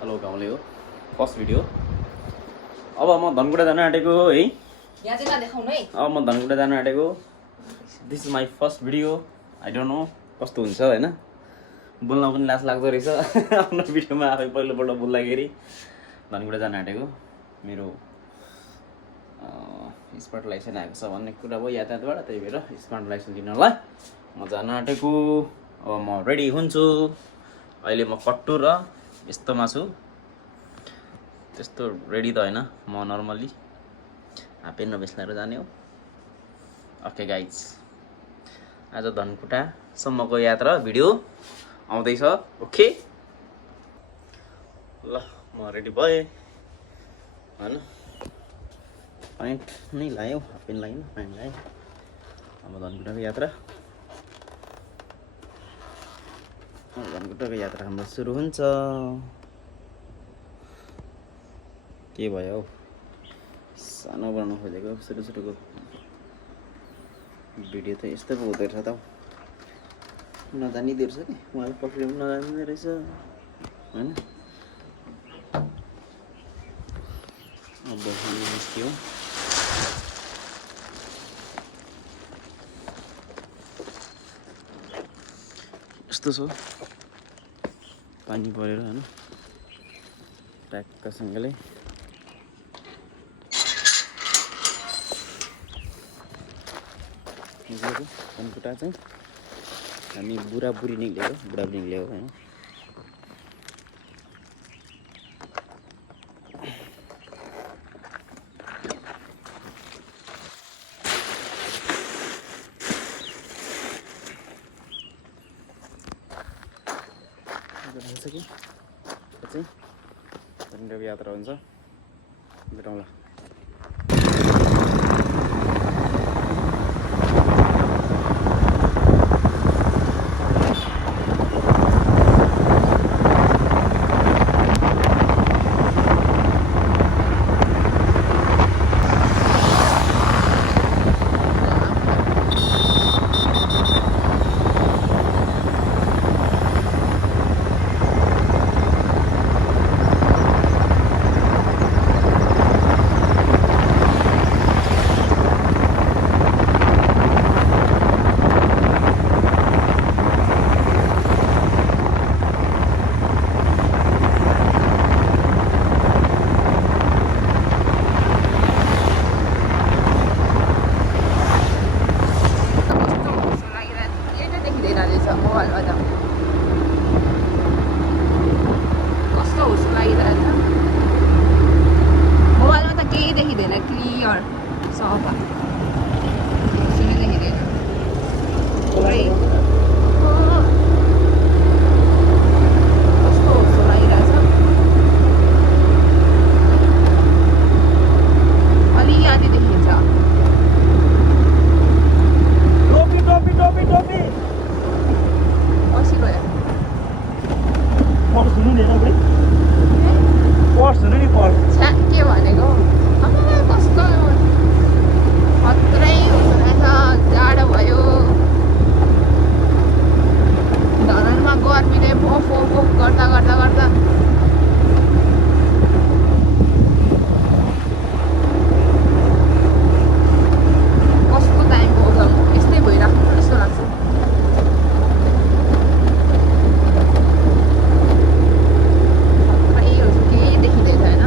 Hello गाउँले हो first video. अब म धनकुटा जान आँटेको है। यहाँ चाहिँ नदेखाउनु है। अब म धनकुटा जान आँटेको। This is my first video. I don't know कस्तो हुन्छ होइन, बोल्न पनि लाज लाग्दो रहेछ आफ्नो भिडियोमा आफै पहिलोपल्ट बोल्दाखेरि। धनकुटा जान आँटेको, मेरो स्मार्ट लाइसेन्स आएको छ भन्ने कुरा भयो यातायातबाट, त्यही भएर स्मार्ट लाइसेन्स लिनलाई म जान आँटेको। अब म रेडी हुन्छु। अहिले म कट्टु र यस्तोमा छु, त्यस्तो रेडी त होइन, म नर्मली हाफपेन्ट र भेस्ट लगाएर जाने हो। ओके गाइज, आज धनकुटासम्मको यात्रा भिडियो आउँदैछ। ओके ल म रेडी भएँ होइन, प्यान्ट नै लायो, हाफपेन्ट लाइन प्यान्ट लाएँ। अब धनकुटाको यात्रा हाम्रो सुरु हुन्छ। के भयो हौ, सानो बनाउनु खोजेको सुरुको भिडियो त यस्तो पो हुँदो रहेछ त हौ। नजानिदो रहेछ कि उहाँले पक्रिनु पनि नजानिदो रहेछ होइन। अब हामी निस्क्यौँ। यस्तो छ पानी परेर होइन, ट्याक्कसँगले निक्लेको धनकुटा चाहिँ। हामी बुढाबुढी निक्लेको होइन। कि चाहिँ धनकुटाको यात्रा हुन्छ, भेटौँला। के भनेको कस्तो खत्रै हुँदो रहेछ, जाडो भयो। धरानमा गर्मीले बोफ गर्दा गर्दा गर्दा कस्तो टाइम पाउँछ, यस्तै भइराख्नु जस्तो लाग्छ। केही देखिँदैछ होइन।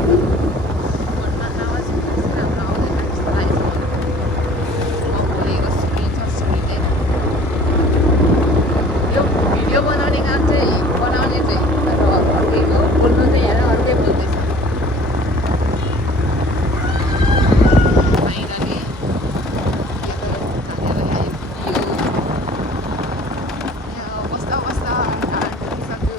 फोनमा आवाज कस्तो राम्रो आउँदैन जस्तो लागेको छ मलाई। म बोलेको स्क्रिन छ सुनिँदैन। यो भिडियो बनाउने काम चाहिँ बनाउने चाहिँ तर अर्कैको बोल्नु चाहिँ यहाँ अर्कै बोल्दैछ। फाइनली बस्दा बस्दा सक्छु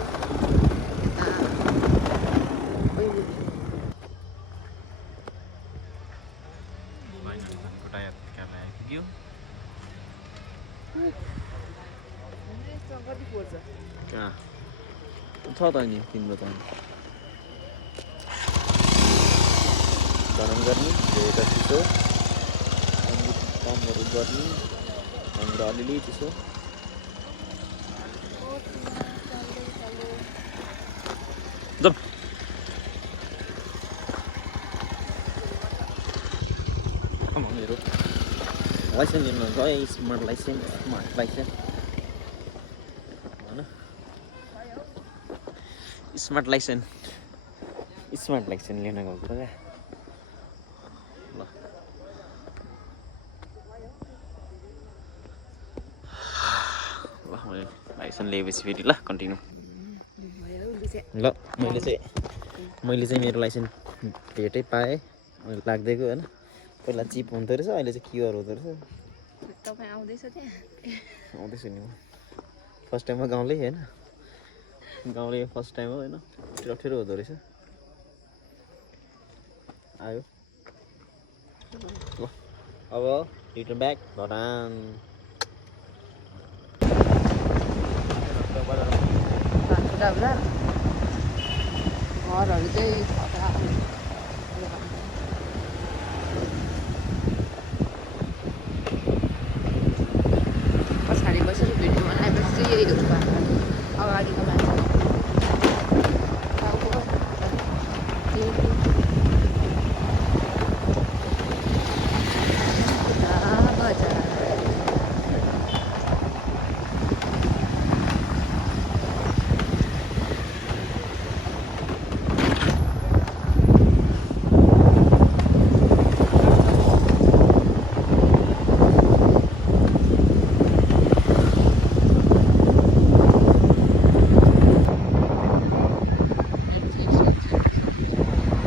कति पर्छ कहाँ छ त नि तिम्रो त गरम गर्ने धेरै चिसो कामहरू गर्ने हाम्रो अलिअलि चिसो जब मेरो लाइसेन्स लिनुहुन्छ है स्मार्ट लाइसेन्स होइन स्मार्ट लाइसेन्स लिन गएको क्या ल मैले लाइसेन्स लिएपछि फेरि ल कन्टिन्यू ल मैले चाहिँ मेरो लाइसेन्स भेटै पाएँ मैले लाग्दैको होइन पहिला चिप हुँदो रहेछ अहिले चाहिँ क्युआर हुँदो रहेछ तपाईँ आउँदैछ त्यहाँ आउँदैछु नि म फर्स्ट टाइममा गाउँले होइन गाउँले फर्स्ट टाइम हो होइन अप्ठ्यारो हुँदो रहेछ आयो ल अब रिटर्न ब्याक भटान घरहरू चाहिँ पछाडि बसेर भिडियो बनाएपछि चाहिँ यही हुन्छ अगाडिको मान्छे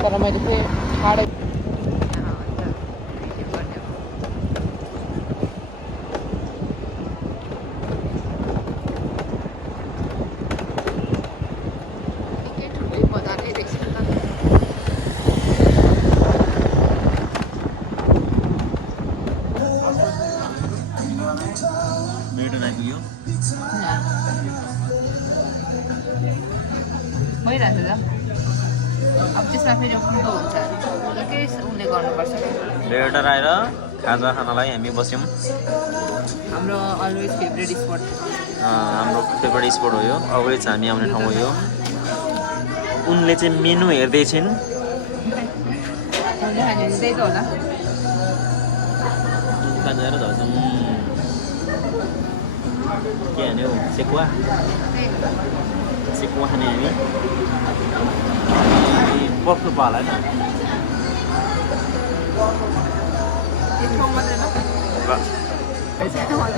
तर मैले चाहिँ ठाडै मेरो आइपुग्यो भइरहेको छ अब त्यसमा फेरि उल्टो हुन्छ एकै उसले गर्नुपर्छ भेटर आएर खाजा खानलाई हामी बस्यौँ हाम्रो अलवेज फेभरेट स्पट हाम्रो फेभरेट स्पट हो यो अलवेज हामी आउने ठाउँ हो यो उनले चाहिँ मेनु हेर्दैछिन् त्यही त होला खाजा झर्छौँ के हाने हौ सेकुवा खाने हामी पर्क पाला होइन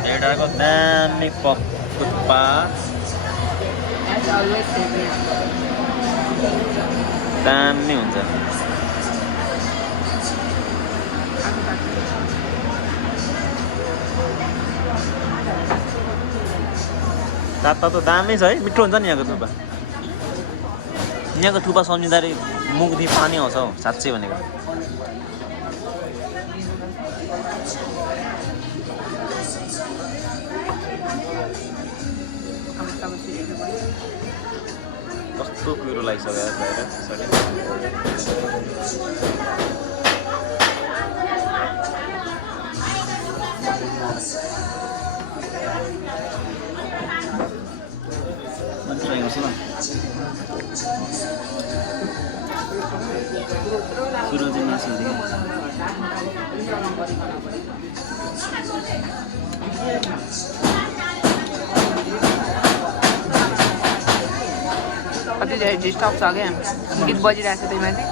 भेटरको दामी पर्क थुक्पा दामी हुन्छ तातो त दामी छ है मिठो हुन्छ नि यहाँको थुक्पा यहाँको थुक्पा सम्झिँदाखेरि मुखदेखि पानी आउँछ हौ साँच्चै भनेको कस्तो कुरो लागिसक्यो बाहिर ट्राई गर्छु न सुरु चाहिँ मासु कति धेरै डिस्टर्ब छ क्या गीत बजिरहेको छ त्यही माथि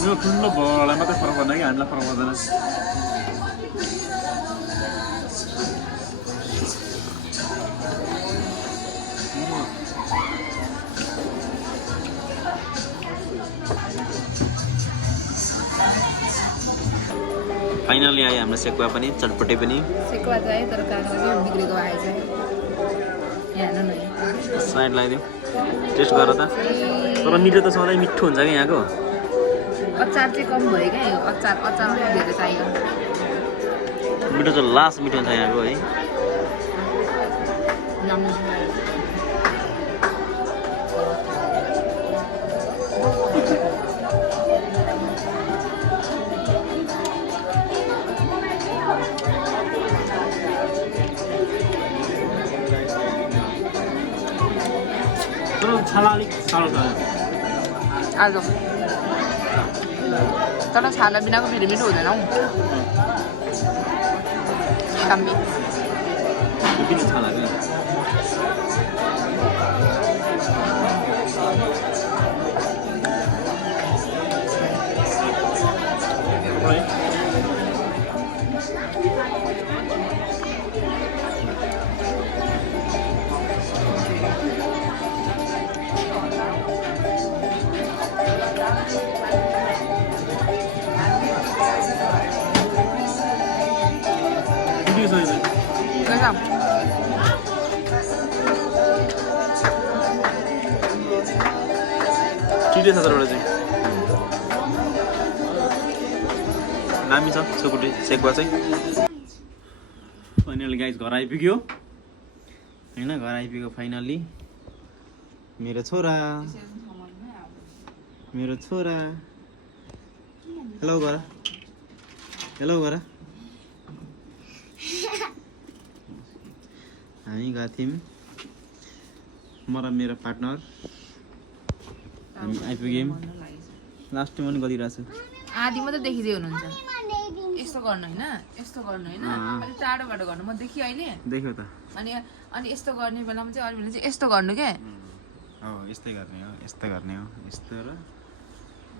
यो ठुलो भलाई मात्रै फरक पर्दैन कि हामीलाई फरक पर्दैन फाइनली आयो हाम्रो सेकुवा पनि चटपटे पनि सेकुवा चाहिँ तर कागज चाहिँ बिग्रेको आएछ यहाँ हेर्नु न साइड लगाइदिउँ टेस्ट गर त तर मिठो त सधैँ मिठो हुन्छ क्या यहाँको अचार चाहिँ कम भयो क्या यो अचार पनि धेरै चाहियो मिठो चाहिँ लास्ट मिठो हुन्छ यहाँको है छाला अलिक साह्रो छ आलु तर छाला बिनाको फेरि मिठो हुँदैन हौ काम्बी किन छाला क्या Welcome. छिटै छ तरबाट चाहिँ दामी छ सेकुटी सेकुवा चाहिँ फाइनली गाइस घर आइपुग्यो होइन घर आइपुग्यो फाइनली मेरो छोरा हेलो गर हामी गएको थियौँ म र मेरो पार्टनर हामी आइपुग्यौँ लास्ट टाइम पनि गरिरहेको छु आधी मात्रै देखिँदै हुनुहुन्छ यस्तो गर्नु होइन अलिक टाढोबाट गर्नु म देखिएँ अहिले देख्यो त अनि यस्तो गर्ने बेलामा चाहिँ अरू बेला चाहिँ यस्तो गर्नु क्या हो यस्तै गर्ने हो यस्तो र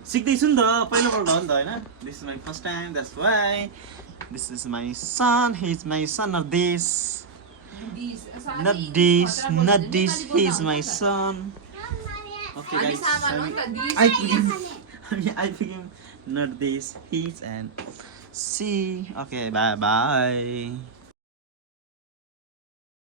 सिक्दैछु नि त पहिलोपल्ट हो नि त होइन this is my first time that's why this is my son he is my son of this not this he is my son okay guys I became not this he's and see okay bye